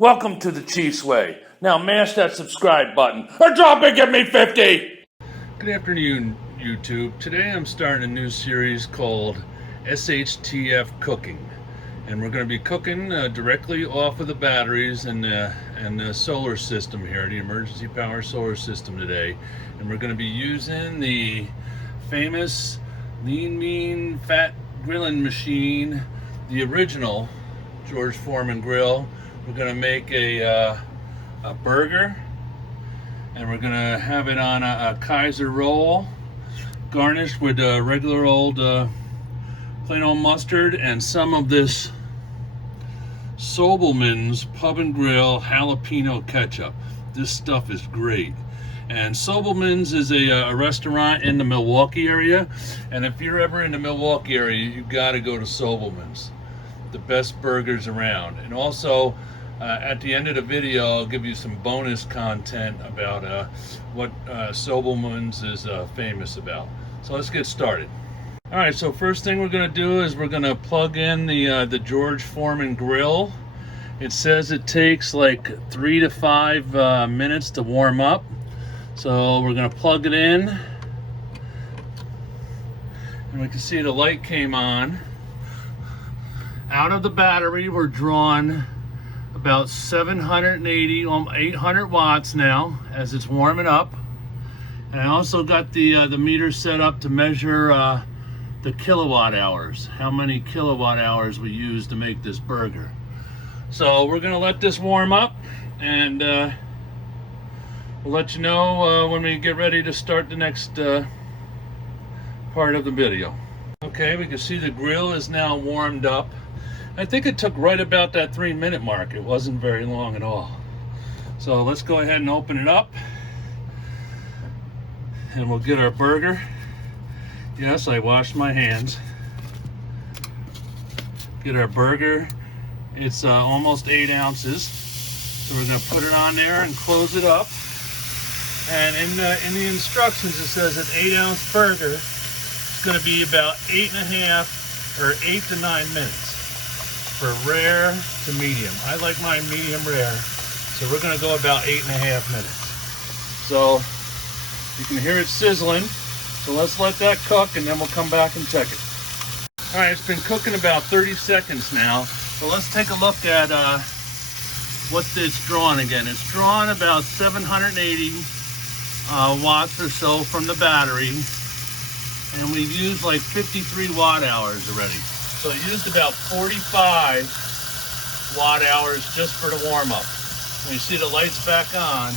Welcome to the Chiefs Way. Now mash that subscribe button or drop and give me 50! Good afternoon, YouTube. Today I'm starting a new series called SHTF Cooking. And we're going to be cooking directly off of the batteries and the solar system here, the emergency power solar system today. And we're going to be using the famous Lean Mean Fat Grilling Machine, the original George Foreman grill. We're going to make a burger, and we're going to have it on a Kaiser roll, garnished with regular old plain old mustard and some of this Sobelman's Pub and Grill jalapeno ketchup. This stuff is great. And Sobelman's is a restaurant in the Milwaukee area, and if you're ever in the Milwaukee area, you got to go to Sobelman's. The best burgers around. And also at the end of the video, I'll give you some bonus content about what Sobelman's is famous about. So let's get started. All right, so first thing we're going to do is we're going to plug in the George Foreman grill. It says it takes like 3 to 5 minutes to warm up. So we're going to plug it in, and we can see the light came on. Out of the battery, we're drawing about 780, 800 watts now as it's warming up. And I also got the meter set up to measure the kilowatt hours, how many kilowatt hours we use to make this burger. So we're gonna let this warm up, and we'll let you know when we get ready to start the next part of the video. Okay, we can see the grill is now warmed up. I think it took right about that 3-minute mark. It wasn't very long at all. So let's go ahead and open it up, and we'll get our burger. Yes, I washed my hands. Get our burger. It's almost 8 ounces. So we're gonna put it on there and close it up. And in the instructions, it says an 8-ounce burger is gonna be about 8.5 or 8 to 9 minutes. For rare to medium. I like mine medium rare, so we're going to go about 8.5 minutes. So you can hear it sizzling, so let's let that cook and then we'll come back and check it. All right, it's been cooking about 30 seconds now, so let's take a look at what it's drawing again. It's drawing about 780 watts or so from the battery, and we've used like 53 watt hours already. So it used about 45 watt hours just for the warm up. When you see the lights back on,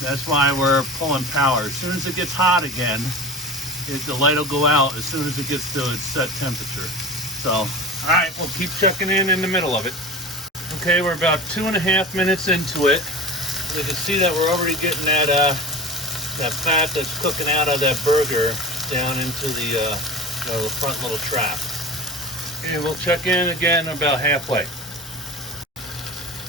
that's why we're pulling power. As soon as it gets hot again, the light will go out as soon as it gets to its set temperature. So, all right, we'll keep checking in the middle of it. Okay, we're about 2.5 minutes into it. You can see that we're already getting that fat that's cooking out of that burger down into the front little trap. And we'll check in again about halfway.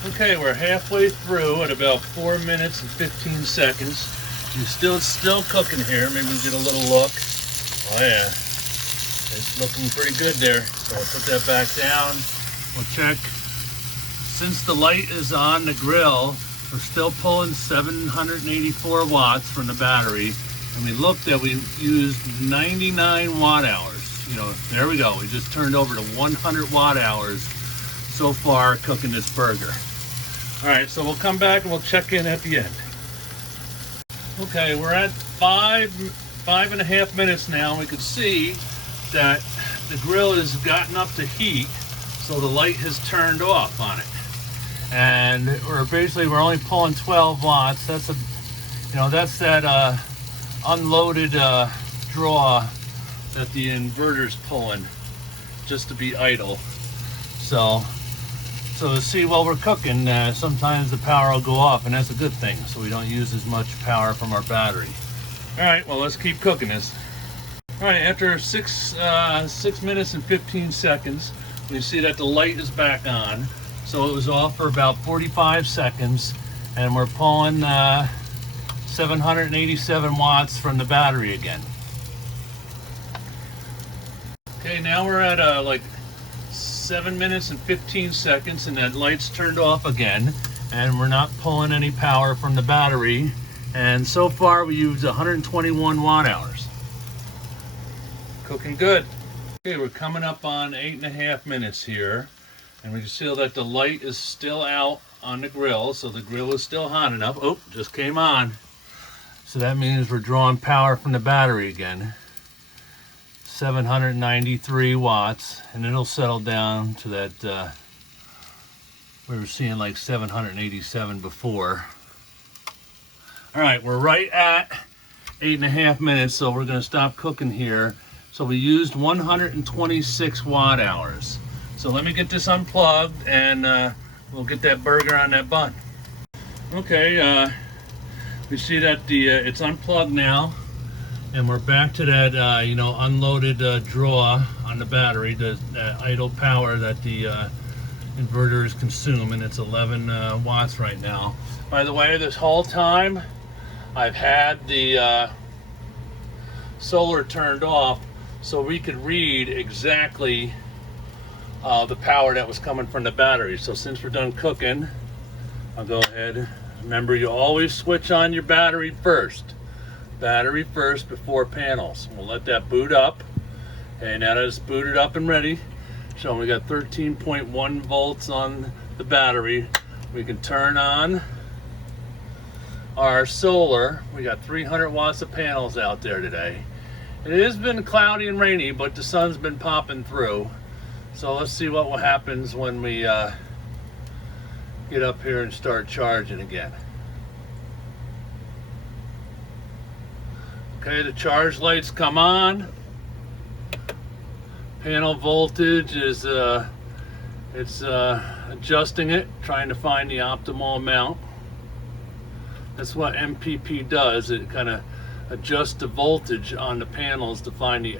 Okay, we're halfway through at about 4 minutes and 15 seconds. It's still cooking here. Maybe we get a little look. Oh yeah, it's looking pretty good there. So I'll put that back down. We'll check. Since the light is on the grill, we're still pulling 784 watts from the battery. And we looked at, we used 99 watt hours. You know, there we go. We just turned over to 100 watt hours so far cooking this burger. All right, so we'll come back and we'll check in at the end. Okay, we're at 5.5 minutes now. We can see that the grill has gotten up to heat, so the light has turned off on it. And we're only pulling 12 watts. That's that unloaded draw that the inverter's pulling just to be idle. So to see while we're cooking, sometimes the power will go off, and that's a good thing, so we don't use as much power from our battery. All right, well, let's keep cooking this. All right, after 6 minutes and 15 seconds, we see that the light is back on. So it was off for about 45 seconds, and we're pulling 787 watts from the battery again. Okay, now we're at like 7 minutes and 15 seconds, and that light's turned off again, and we're not pulling any power from the battery. And so far we used 121 watt hours. Cooking good. Okay, we're coming up on 8.5 minutes here, and we can see that the light is still out on the grill, so the grill is still hot enough. Oh, just came on. So that means we're drawing power from the battery again. 793 watts, and it'll settle down to that, we were seeing like 787 before. All right, we're right at 8.5 minutes, so we're gonna stop cooking here. So we used 126 watt hours. So let me get this unplugged, and we'll get that burger on that bun. Okay, we see that it's unplugged now, and we're back to that unloaded draw on the battery, the idle power that the inverter is consuming. It's 11 watts right now. By the way, this whole time I've had the solar turned off so we could read exactly the power that was coming from the battery. So since we're done cooking, I'll go ahead. Remember, you always switch on your battery first. Battery first before panels. We'll let that boot up. Okay, now that it's booted up and ready, so we got 13.1 volts on the battery. We can turn on our solar. We got 300 watts of panels out there today. It has been cloudy and rainy, but the sun's been popping through. So let's see what happens when we get up here and start charging again. Okay, the charge lights come on. Panel voltage is it's adjusting it, trying to find the optimal amount. That's what MPP does. It kind of adjusts the voltage on the panels to find the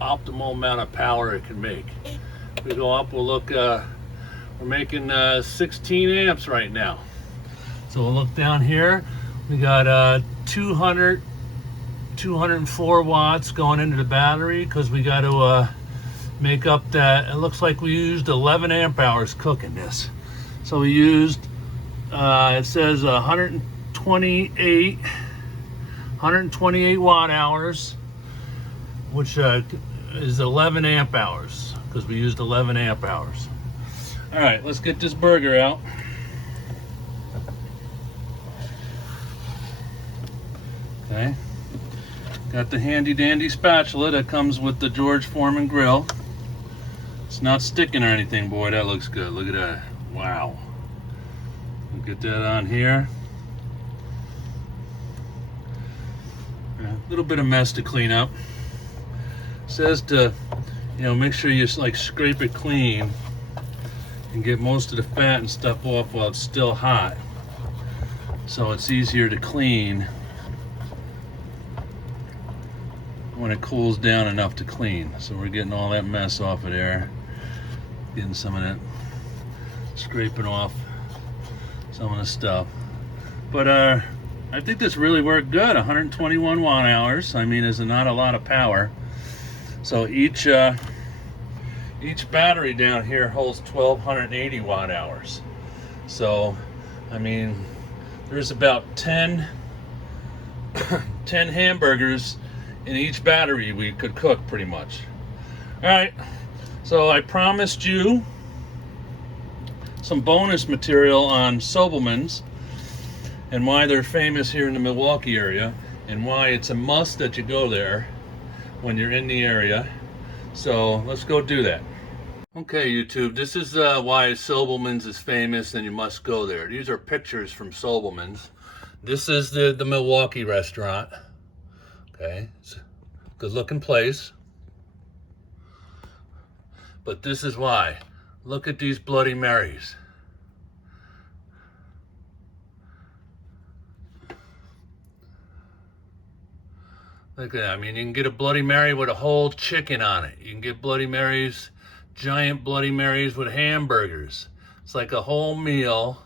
optimal amount of power it can make. If we go up, we'll look, we're making 16 amps right now. So we'll look down here. We got 204 watts going into the battery, because we got to make up that. It looks like we used 11 amp hours cooking this. So we used, it says 128 watt hours, which is 11 amp hours, because we used 11 amp hours. All right, let's get this burger out. Okay, got the handy dandy spatula that comes with the George Foreman grill. It's not sticking or anything. Boy, that looks good. Look at that. Wow. We'll get that on here. A little bit of mess to clean up. It says to, make sure you scrape it clean and get most of the fat and stuff off while it's still hot, so it's easier to clean when it cools down enough to clean. So we're getting all that mess off of there, getting some of that, scraping off some of the stuff. But I think this really worked good. 121 watt hours. I mean, it's not a lot of power. So each battery down here holds 1280 watt hours. So I mean, there's about 10 hamburgers in each battery we could cook pretty much. All right, so I promised you some bonus material on Sobelman's and why they're famous here in the Milwaukee area, and why it's a must that you go there when you're in the area. So let's go do that. Okay, YouTube, this is why Sobelman's is famous and you must go there. These are pictures from Sobelman's. This is the Milwaukee restaurant. Okay, it's a good looking place. But this is why. Look at these Bloody Marys. Look at that. I mean, you can get a Bloody Mary with a whole chicken on it. You can get Bloody Marys, giant Bloody Marys with hamburgers. It's like a whole meal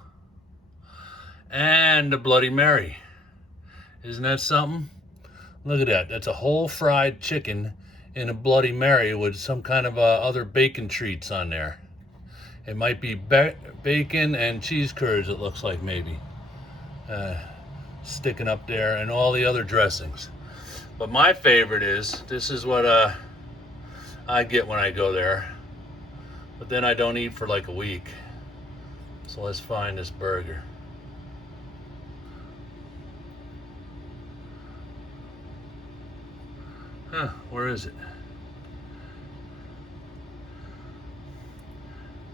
and a Bloody Mary. Isn't that something? Look at that. That's a whole fried chicken in a Bloody Mary with some kind of other bacon treats on there. It might be bacon and cheese curds, it looks like, maybe. Sticking up there, and all the other dressings. But my favorite is, this is what I get when I go there. But then I don't eat for like a week. So let's find this burger. Huh, where is it?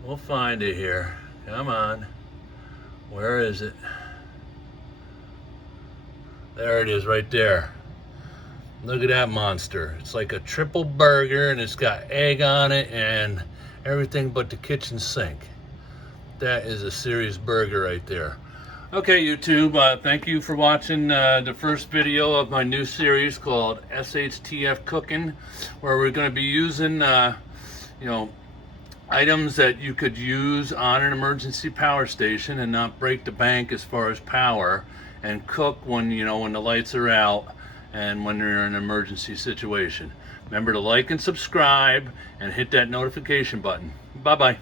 We'll find it here. Come on. Where is it? There it is, right there. Look at that monster. It's like a triple burger, and it's got egg on it and everything but the kitchen sink. That is a serious burger right there. Okay, YouTube, thank you for watching the first video of my new series called SHTF Cooking, where we're going to be using, you know, items that you could use on an emergency power station and not break the bank as far as power, and cook when, you know, when the lights are out and when you're in an emergency situation. Remember to like and subscribe and hit that notification button. Bye-bye.